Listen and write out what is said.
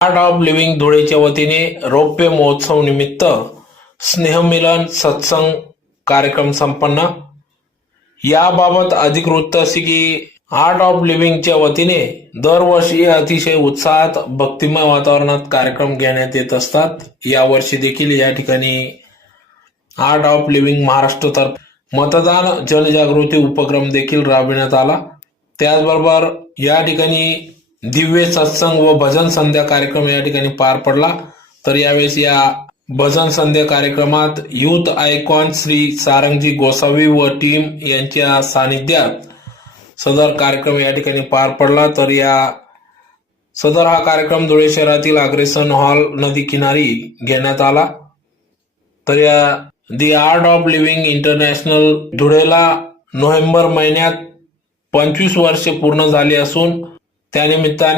Art of living धुळेच्या वतीने रौप्य महोत्सव निमित्त स्नेहमिलन सत्संग कार्यक्रम संपन्न। याबाबत अधिक वृत्त असे की आर्ट ऑफ लिव्हिंगच्या वतीने दरवर्षी अतिशय उत्साहात भक्तिमय वातावरणात कार्यक्रम घेण्यात येत असतात। यावर्षी देखील या ठिकाणी आर्ट ऑफ लिव्हिंग महाराष्ट्रतर्फे मतदान जनजागृती उपक्रम देखील राबविण्यात आला। त्याचबरोबर या ठिकाणी दिव्य सत्संग व भजन संध्या कार्यक्रम या ठिकाणी पार पडला। तर यावेळेस या भजन संध्या कार्यक्रमात युथ आयकॉन श्री सारंगजी गोसावी व टीम यांच्या सानिध्यात सदर कार्यक्रम या ठिकाणी पार पडला। तर हा कार्यक्रम धुळे शहरातील अग्रेसन हॉल नदी किनारी घेण्यात आला। तर या the art of living international धुळेला नोव्हेंबर महिन्यात 25 वर्षे पूर्ण झाली असून त्यानिमित्ताने